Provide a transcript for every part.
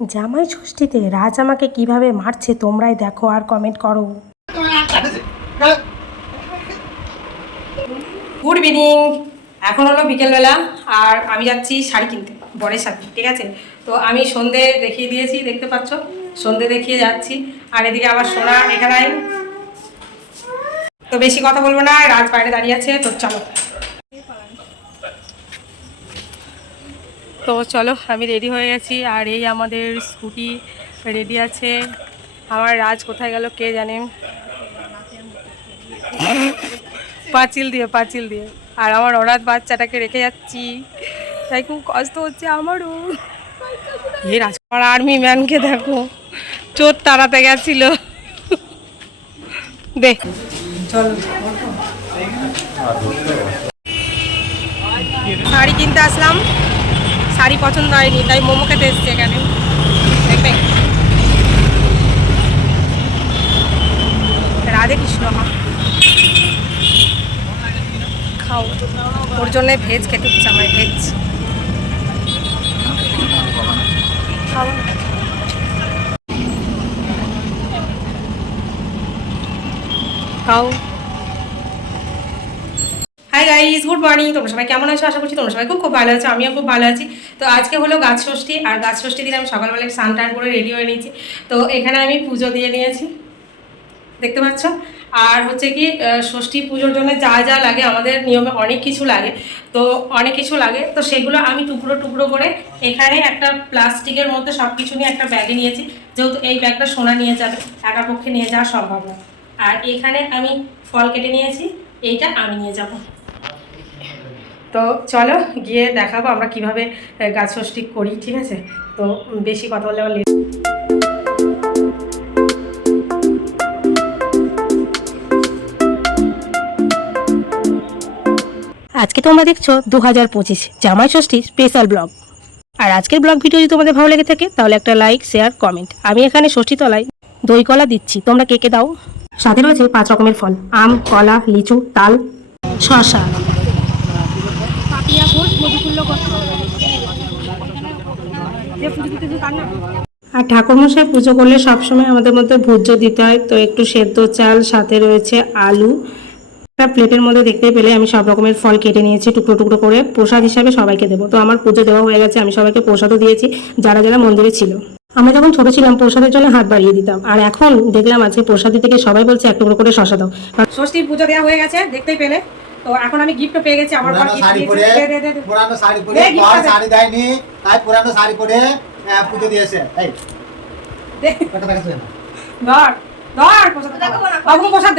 জামাই ষষ্ঠীতে রাজ আমাকে কীভাবে মারছে তোমরাই দেখো আর কমেন্ট করো। গুড ইভিনিং এখন হলো বিকেলবেলা আর আমি যাচ্ছি শাড়ি কিনতে, বরের সাথে ঠিক আছে? তো আমি সন্ধে দেখিয়ে দিয়েছি, দেখতে পাচ্ছ? সন্ধে দেখিয়ে যাচ্ছি। আর এদিকে আবার সোনা এখানে তো বেশি কথা বলব না, রাজ বাইরে দাঁড়িয়ে আছে, তো চলো। তো চলো, আমি রেডি হয়ে গেছি। আর এই আমাদের স্কুটি রেডি আছে। আমার রাজ কোথায় গেল কে জানে? পাঁচিল দিয়ে পাঁচিল দিয়ে। আর আমার অনাথ বাচ্চাটাকে রেখে যাচ্ছি। তাই খুব কষ্ট হচ্ছে আমারও। এই রাজ, আমার আর্মি ম্যানকে দেখো। চোর তাড়াতে গেছিল। দেখ শাড়ি কিনতে আসলাম। শাড়ি পছন্দ হয়নি, তাই মোমো খেতে এসছে এখানে। দেখবে? রাধে কৃষ্ণ খাও। ওর জন্য ভেজ খেতে হচ্ছে আমার ভেজ। খাও। খাও। গাইজ গুড মর্নিং তোমরা সবাই কেমন আছো? আশা করছি তোমরা সবাই খুব খুব ভালো আছো, আমিও খুব ভালো আছি। তো আজকে হলো গাছ ষষ্ঠী, আর গাছ ষষ্ঠী দিন আমি সকালবেলা স্নান টান করে রেডি হয়ে নিয়েছি। তো এখানে আমি পুজো দিয়ে নিয়েছি। দেখতে পাচ্ছ? আর হচ্ছে কি ষষ্ঠী পুজোর জন্য যা যা লাগে, আমাদের নিয়মে অনেক কিছু লাগে। তো অনেক কিছু লাগে। তো সেগুলো আমি টুকরো টুকরো করে এখানে একটা প্লাস্টিকের মধ্যে সব কিছু নিয়ে একটা ব্যাগে নিয়েছি। যেহেতু এই ব্যাগটা সোনা নিয়ে যাবে, একা পক্ষে নিয়ে যাওয়া সম্ভব না আর এখানে আমি ফল কেটে নিয়েছি, এইটা আমি নিয়ে যাব। তো চলো গিয়ে দেখাবো আমরা কীভাবে গাছ ষষ্ঠী করি, ঠিক আছে? তো বেশি কথা বললে আবার আজকে তোমরা দেখছ দু হাজার পঁচিশ জামাই ষষ্ঠী স্পেশাল ব্লগ আর আজকের ব্লগ ভিডিও যদি তোমাদের ভালো লেগে থাকে, তাহলে একটা লাইক শেয়ার কমেন্ট আমি এখানে ষষ্ঠী তলায় দই কলা দিচ্ছি। তোমরা কে কে দাও? সাথে রয়েছে পাঁচ রকমের ফল। আম, কলা, লিচু, তাল। আর ঠাকুরমশাই পুজো করলে সবসময় আমাদের মধ্যে ভোজ্য দিতে হয়, তো একটু সেদ্ধ চাল, সাথে রয়েছে আলু। একটা প্লেটের মধ্যে দেখতে পেলে আমি সব রকমের ফল কেটে নিয়েছি, টুকরো টুকরো করে। প্রসাদ হিসাবে সবাইকে দেবো। তো আমার পুজো দেওয়া হয়ে গেছে, আমি সবাইকে প্রসাদও দিয়েছি, যারা যারা মন্দিরে ছিল। আমরা যখন ছোট ছিলাম, প্রসাদের জন্য হাত বাড়িয়ে দিতাম। আর এখন দেখলাম আজকে প্রসাদ গিয়ে সবাই বলছে, এক টুকরো করে শশা দাও। ষষ্ঠীর পুজো দেওয়া হয়ে গেছে, দেখতেই পেলে। তো এখন আমি গিফটও পেয়ে গেছি আমার পুরানো শাড়ি পরে পুরানো শাড়ি পরে। শাড়ি দেয়নি তাই পুরানো শাড়ি পরে পুজো দিয়েছে। এই। কথা দেখাচ্ছে না ধর ধর বাবু প্রসাদ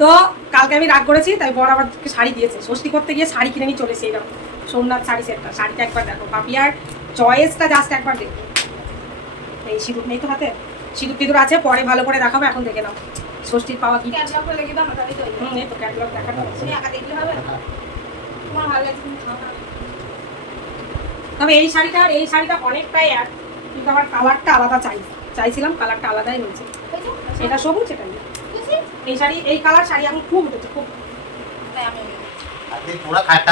তো কালকে আমি রাগ করেছি তাই আবার শাড়ি দিয়েছে। ষষ্ঠী করতে গিয়ে শাড়ি কিনে নিয়ে চলেছে এইরকম সোমনাথ শাড়ি সেটটা শাড়িটা একবার দেখো। পাপিয়ার চয়েসটা জাস্ট একবার দেখো এই সিঁদুর নেই তো হাতে? সিঁদুর টিঁদুর আছে পরে ভালো করে দেখাবো এখন দেখে নাও। ষষ্ঠীর পাওয়া কি? হুম এই তো ক্যাটলগ দেখানো আছে। তবে এই শাড়িটা আর এই শাড়িটা অনেকটাই এক কিন্তু আমার কালারটা আলাদা চাই চাইছিলাম কালারটা আলাদাই হয়েছে এটা সবুজ এটা এই শাড়ি এই কালার শাড়ি এখন খুব উঠেছে খুব।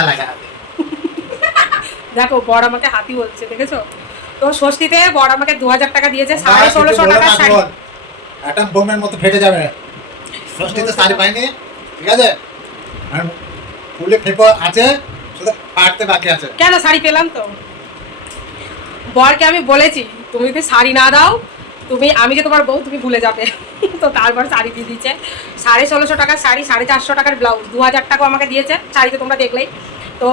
লাগা দেখো বড় আমাকে হাতি বলছে দেখেছ? তো ষষ্ঠীতে বড় আমাকে দু হাজার টাকা দিয়েছে সাড়ে ষোলোশো টাকার শাড়ি। একটা বোমের মতো ফেটে যাবে। ষষ্ঠীতে শাড়ি পাইনি। ঠিক আছে? ফুলে ফেপো আছে, শুধু পাড়তে বাকি আছে। কেন শাড়ি পেলাম তো? বরকে আমি বলেছি, তুমি যদি শাড়ি না দাও, তুমি, আমি যে তোমার বউ, তুমি ভুলে যাবে। তো তারপর শাড়ি দিয়ে দিয়েছে। সাড়ে ষোলোশো টাকার শাড়ি, সাড়ে চারশো টাকার ব্লাউজ, দু হাজার টাকাও আমাকে দিয়েছে। শাড়িতে তোমরা দেখলেই। তো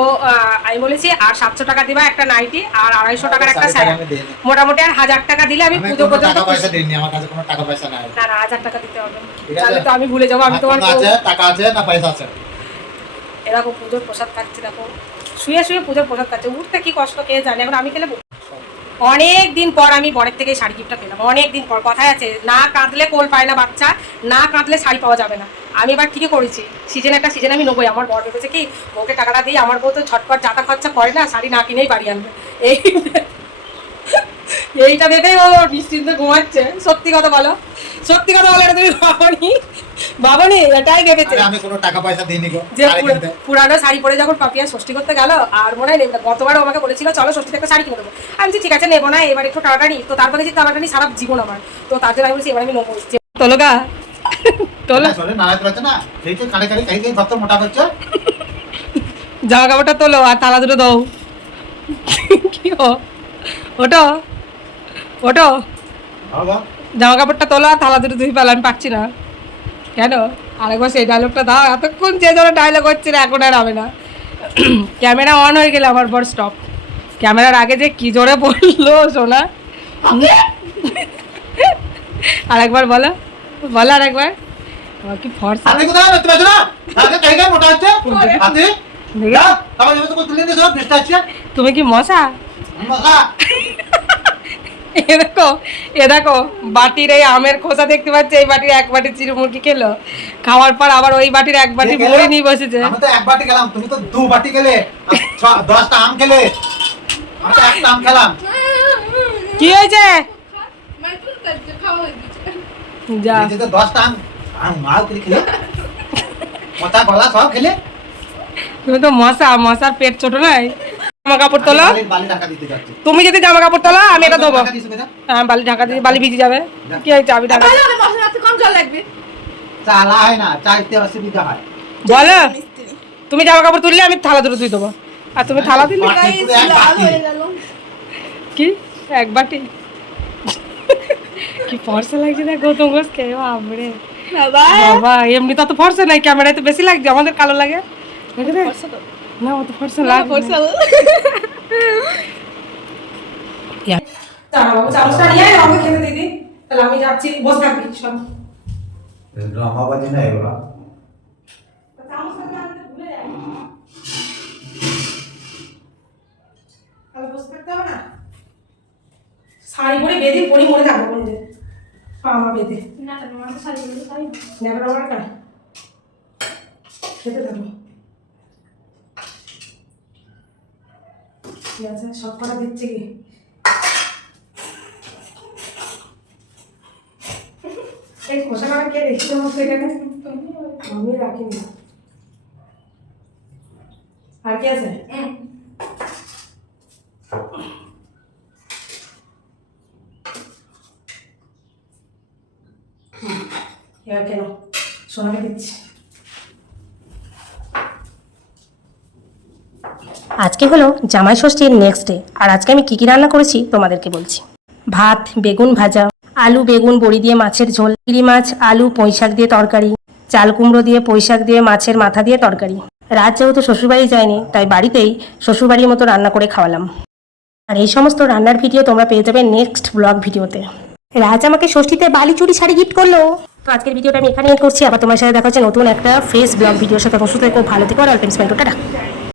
আমি বলেছি আর সাতশো টাকা দিবা একটা নাইটি আর আড়াইশো টাকার একটা দিইনি। মোটামুটি আর হাজার টাকা দিলে আমি পুজো পর্যন্ত টাকা পয়সা। দিইনি আমার কাছে কোনো টাকা পয়সা নাই। না না হাজার টাকা দিতে হবে। তাহলে তো আমি ভুলে যাব আমি তোমার টাকা আছে? না পয়সা আছে? এরকম পুজোর প্রসাদ খাচ্ছি দেখো। শুয়ে শুয়ে পুজোর প্রসাদ খাচ্ছে। উঠতে কি কষ্ট কে জানে? এখন আমি খেলে অনেক দিন পর আমি বরের থেকে শাড়ি গিফটটা পেলাম। অনেক দিন পর কথায় আছে, না কাঁদলে কোল পায় না বাচ্চা, না কাঁদলে শাড়ি পাওয়া যাবে না। আমি এবার ঠিকই করেছি? সিজন একটা সিজন আমি নেবোই। আমার বর ভেবেছে কি ওকে টাকাটা দিই, আমার বউ তো ঝটপট যাতা খরচা করে না, শাড়ি না কিনেই বাড়ি আনবে। এই এইটা ভেবেই ও নিশ্চিন্তে ঘুমাচ্ছে। সত্যি কথা বলো। সত্যি কথা বলো তুমি ভাবনি? বাবানি এটাই ভেবেছে আমি কোনো টাকা পয়সা দিইনি গো যে পুরানো শাড়ি পরে যখন পাপিয়া ষষ্ঠী করতে গেল আর মনে হয় নেবে না। গতবার আমাকে বলেছিল চলো ষষ্ঠীতে একটা শাড়ি কিনে দেবো। আমি বলছি, ঠিক আছে নেব না এবার একটু টানাটানি। তো তারপরে যে টানাটানি সারা জীবন আমার। তো তার জন্য আমি বলছি এবার আমি নেব। তোলো গা। তোলো। না, শরীর নাড়াতে পারছে না? সেই তো কানে কানে খাই খাই ভক্ত মোটা করছে? জামা কাপড়টা তোলো আর তালা দুটো দাও। কি হো? ওটো ওটো বাবা জামা কাপড়টা তোলা থালা দুটো ধুই পেল আমি পাচ্ছি না। কেন? আরেকবার সেই ডায়লগটা দাও এতক্ষণ যে ধরনের ডায়লগ হচ্ছে না এখন আর হবে না। ক্যামেরা অন হয়ে গেলে আমার পর স্টপ ক্যামেরার আগে যে কি জোরে বলল সোনা? আরেকবার বলো। বলো আরেকবার। আমার কি ফর্সা? তুমি কি মশা? এ দেখো এ দেখো বাটির এই আমের খোসা দেখতে পাচ্ছি? এই বাটির এক বাটি চিরমুরগি খেলো। খাওয়ার পর আবার ওই বাটির এক বাটি? বড়ি নিয়ে বসেছে। আমি তো এক বাটি খেলাম তুমি তো দু বাটি খেলে। আর ছ- দশটা আম খেলে। আমি তো একটা আম খেলাম। কি হয়েছে? যা। এই যে তো দশটা আম। আম মাল করে খেলে? কথা বলা সব খেলে? তুমি তো মশা মশার পেট ছোট নাই জামা কাপড় তোলো। তুমি যদি জামা কাপড় তোলো আমি এটা দেবো? হ্যাঁ বালি ঢাকা দিয়ে বালি ভিজে যাবে। কি হয়েছে? আমি ঢাকা চালা হয় না চাইতে অসুবিধা হয়। বলো। তুমি জামা কাপড় তুললে আমি থালা দুটো ধুই দেবো। আর তুমি থালা দিলে। কি? এক বাটি? কি ফর্সা লাগছে দেখ গৌতম ঘোষকে বাবরে বাবা। এমনি তো অত ফর্সা নাই ক্যামেরায় তো বেশি লাগছে আমাদের কালো লাগে। দেখে না অত ফর্সা লাগে চামচটা নিয়ে আয়, আমাকে খেতে দিদি তাহলে আমি যাচ্ছি বসে থাকবি সব ড্রামাবাজি না এগুলো না? শাড়ি পরে বেঁধে পরে মরে থাকব বন্ধে পামা বেঁধে। নেবে আমার একটা খেতে থাকো। ঠিক আছে সব কটা দিচ্ছে কি? এই কে আমি রাখিনি। আর কি আছে? কেন? সোনাকে দিচ্ছি। আজকে হলো জামাই ষষ্ঠীর নেক্সট ডে আর আজকে আমি কী কী রান্না করেছি তোমাদেরকে বলছি। ভাত, বেগুন ভাজা, আলু, বেগুন, বড়ি দিয়ে মাছের ঝোল, চিংড়ি মাছ, আলু পুঁইশাক দিয়ে তরকারি, চাল কুমড়ো দিয়ে পুঁইশাক দিয়ে মাছের মাথা দিয়ে তরকারি। রাত যেহেতু শ্বশুরবাড়ি যায়নি, তাই বাড়িতেই শ্বশুরবাড়ির মতো রান্না করে খাওয়ালাম। আর এই সমস্ত রান্নার ভিডিও তোমরা পেয়ে যাবে নেক্সট ব্লগ ভিডিওতে। রাজ আমাকে ষষ্ঠীতে বালি চুরি শাড়ি গিফট করল। তো আজকের ভিডিওটা আমি এখানে করছি। আবার তোমার সাথে দেখা হচ্ছে নতুন একটা ফ্রেশ ব্লগ ভিডিওর সাথে। অবশ্যই খুব ভালো থেকো, আর অল্প